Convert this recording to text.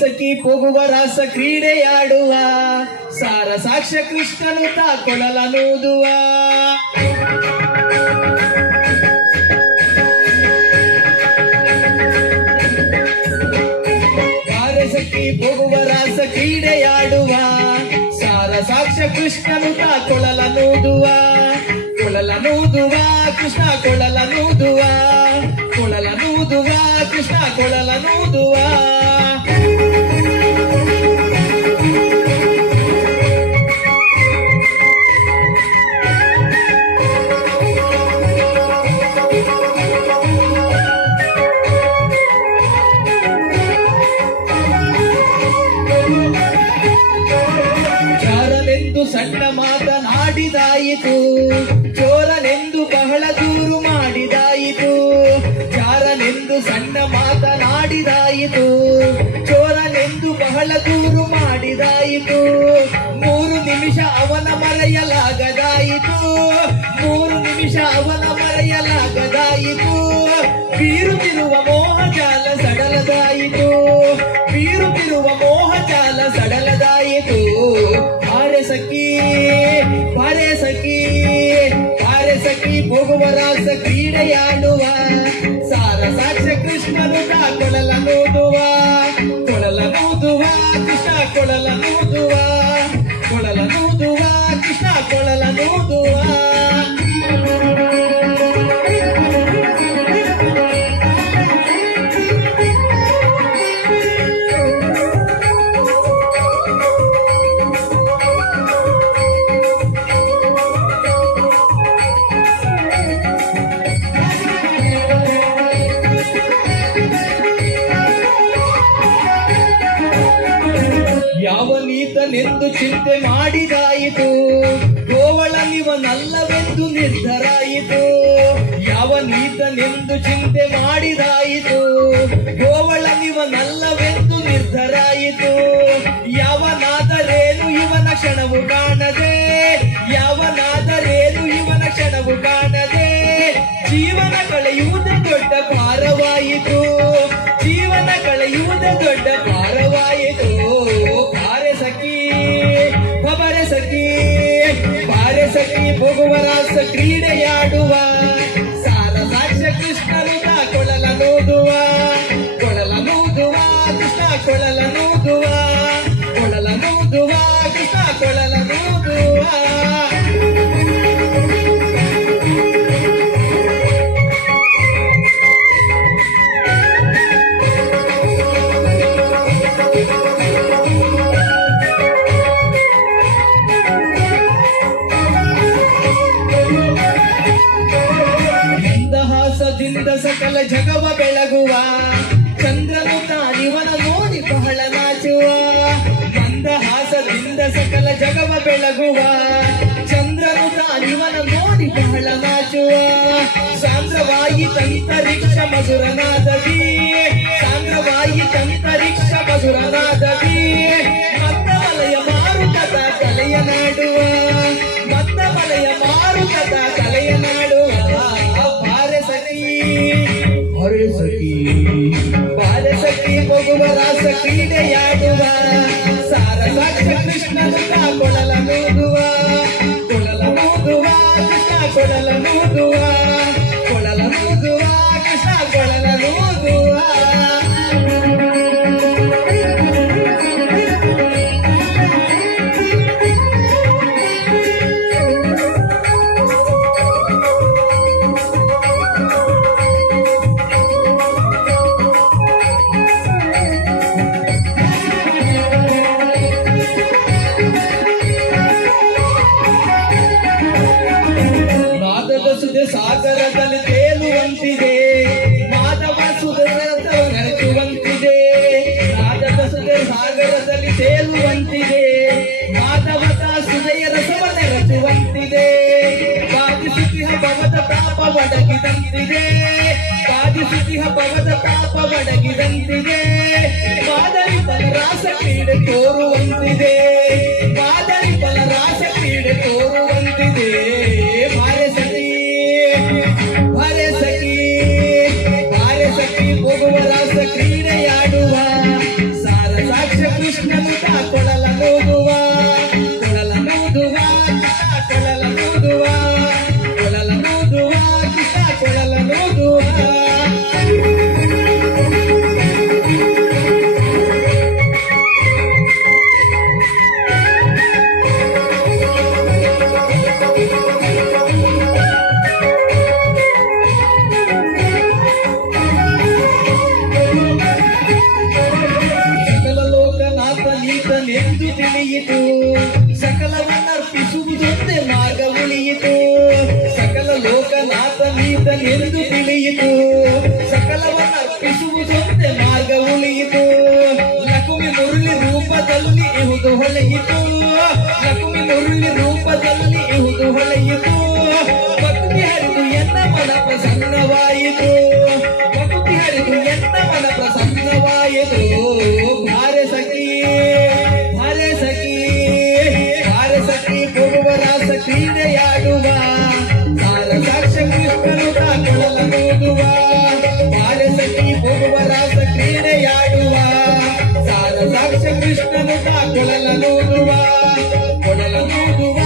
ಸಖಿ ಹೋಗುವ ರಾಸ ಕ್ರೀಡೆಯಾಡುವ ಸಾರ ಸಾಕ್ಷ್ಯ ಕೃಷ್ಣನು ತಾಕೊಳಲನೂದುವ ಸಖಿ ಹೋಗುವ ರಾಸ ಕ್ರೀಡೆಯಾಡುವ ಸಾರ ಸಾಕ್ಷ್ಯ ಕೃಷ್ಣನು ತಾಕೊಳಲನೂದುವ ಕೊಳಲನೂದುವ ಕೃಷ್ಣ ಕೊಳಲನೂದುವ ಕೊಳಲನೂದುವ ಕೃಷ್ಣ ಕೊಳಲನೂದುವ ಸಣ್ಣ ಮಾತನಾಡಿದಾಯಿತು ಚೋರನೆಂದು ಬಹಳ ದೂರು ಮಾಡಿದಾಯಿತು ಚಾರನೆಂದು ಸಣ್ಣ ಮಾತನಾಡಿದಾಯಿತು ಚೋರನೆಂದು ಬಹಳ ದೂರು ಮಾಡಿದಾಯಿತು 3 ನಿಮಿಷ ಅವನ ಮರೆಯಲಾಗದಾಯಿತು 3 ನಿಮಿಷ ಅವನ ಮರೆಯಲಾಗದಾಯಿತು ಬೀರುತ್ತಿರುವ ಮೋಹಜಾಲ ಸಡಲದಾಯಿತು ಬೀರುತ್ತಿರುವ ಮೋಹಜಾಲ ಸಡಲದಾಯಿತು ಸಖಿ ಪಾರೆ ಸಖಿ ಪಾರೆ ಸಖಿ ಹೋಗುವ ರಾಸ ಕ್ರೀಡೆಯಾಡುವ ಸಾರ ಸಾಕ್ಷ್ಯ ಕೃಷ್ಣನು ಕೊಳಲನೂದುವ ಕೊಳಲನೂದುವ ಕೃಷ್ಣ ಕೊಳಲನೂದುವ ಕೊಳಲನೂದುವ ಕೃಷ್ಣ ಕೊಳಲನೂದುವ ಯಾವನೀತನೆಂದು ಚಿಂತೆ ಮಾಡಿದಾಯಿತು ಗೋವಳನಿವನಲ್ಲವೆಂದು ನಿರ್ಧರಾಯಿತು ಯಾವನೀತನೆಂದು ಚಿಂತೆ ಮಾಡಿದಾಯಿತು ಗೋವಳನಿವನಲ್ಲವೆಂದು ನಿರ್ಧರಾಯಿತು ಯಾವನಾದರೇನು ಇವನ ಕ್ಷಣವು ಕಾಣದೆ ಯಾವನಾದರೇನು ಇವನ ಕ್ಷಣವು ಕಾಣದೆ ಜೀವನ ಕಳೆಯುವುದೇ ದೊಡ್ಡ ಭಾರವಾಯಿತು ಜೀವನ ಕಳೆಯುವುದೇ ದೊಡ್ಡ ಭಾರವಾಯಿತು ಬಾರೆ ಸಖಿ ಹೋಗುವ ರಾಸ ಕ್ರೀಡೆಯಾಡುವ ಸಾರ ಸಾಕ್ಷ್ಯ ಕೃಷ್ಣನು ಕೊಳಲನೂದುವ ಕೊಳಲನೂದುವ ಕೃಷ್ಣ ಕೊಳಲನೂದುವ ಕೊಳಲನೂದುವ ಕೃಷ್ಣ ಕೊಳಲನೂದುವ ಸಕಲ ಜಗವ ಬೆಳಗುವ ಚಂದ್ರನು ತಾನಿವನ ನೋಡಿ ಬಹಳ ನಾಚುವ ಮಂದಹಾಸದಿಂದ ಸಕಲ ಜಗವ ಬೆಳಗುವ ಚಂದ್ರನು ತಾನಿವನ ನೋಡಿ ಬಹಳ ನಾಚುವ ಸಾಂದ್ರವಾಯಿ ತಂತರಿಕ್ಷ ಮಧುರನಾದದಿ ಸಾಂದ್ರವಾಯಿ ತಂತರಿಕ್ಷ ಮಧುರನಾದದಿ ಮತ್ತಮಲಯ ಮಾರುತದ ಕಲೆಯ ನಾಡುವ ಮತ್ತಮಲಯ ಮಾರುತದ ಕಲೆಯ ನಾಡುವ ಬಾರೆ ಸಖಿ ಹೋಗುವ ರಾಸ ಕ್ರೀಡೆಯಾಡುವ ಸಾರ ಸಾಕ್ಷ್ಯ ಕೃಷ್ಣನು ಕೊಳಲನೂದುವ ಕೊಳಲನೂದುವ ಕೃಷ್ಣ ಕೊಳಲನೂದುವ ಕೊಳಲನೂದುವ ಕೃಷ್ಣ ಕೊಳಲನೂದುವ ಬಾದಿಹ ಪವದ ತಾಪ ಬಡಗಿದಂತಿದೆ ಮಾದರಿ ಫಲರಾಸ ಕ್ರೀಡೆ ತೋರುವಂತಿದೆ ಮಾದರಿ ಫಲರಾಸ ಕ್ರೀಡೆ ತೋರುವಂತಿದೆ ಬಾರೆ ಸಖಿ ಬಾರೆ ಸಖಿ ಬಾರೆ ಸಖಿ ಹೋಗುವ ರಾಸ ಕ್ರೀಡೆಯಾಡುವ ಸಾರ ಸಾಕ್ಷ್ಯ ಕೃಷ್ಣನು ಕೊಳಲ ನೋದುವ ಕೊಳಲ ನೋದುವ ಕೊಳಲ ನೋದುವ ಕೊಳಲ ನೋದುವ ಕೃಷ್ಣ ಕೊಳಲ ನೋದುವ ಸಕಲ ಲೋಕನಾಥ ನೀತನೆಂದು ತಿಳಿಯಿತು ಸಕಲವನ್ನರ್ಪಿಸುವುದೊಂದೇ ಮಾರ್ಗ ಉಳಿಯಿತು ಸಕಲ ಲೋಕನಾಥ ನೀತನೆಂದು ತಿಳಿಯಿತು ಸಕಲವನ್ನರ್ಪಿಸುವುದೊಂದೇ ಮಾರ್ಗ ಉಳಿಯಿತು ಲಕುಮಿ ಮುರುಳಿ ರೂಪದಲ್ಲಿ ಇಹುದು ಹೊಳೆಯಿತು ಲಕುಮಿ ಮುರುಳಿ ರೂಪದಲ್ಲಿ ಇಹುದು ಹೊಳೆಯಿತು ಭಕ್ತಿ ಹರಿದು ಎನ್ನ ಮನ ಪ್ರಸನ್ನವಾಯಿತು ಭಕ್ತಿ ಹರಿದು ಎನ್ನ ಮನ ಪ್ರಸನ್ನವಾಯಿತು ಭಾರೆ ಸಖಿ ಭಾರೆ ಸಖಿ ಭಾರೆ ಸಖಿ ಹೋಗುವ ರಾಸ ಕ್ರೀಡೆಯಾಡುವ ಸಾರ ಸಾಕ್ಷ್ಯ ಕೃಷ್ಣನು ಕೊಳಲ ನೋದುವ ಭಾರೆ ಸಖಿ ಹೋಗುವ ರಾಸ ಕ್ರೀಡೆಯಾಡುವ ಸಾರ ಸಾಕ್ಷ್ಯ ಕೃಷ್ಣನು ಕೊಳಲ ನೋದುವ ಕೊಳಲ ನೋದುವ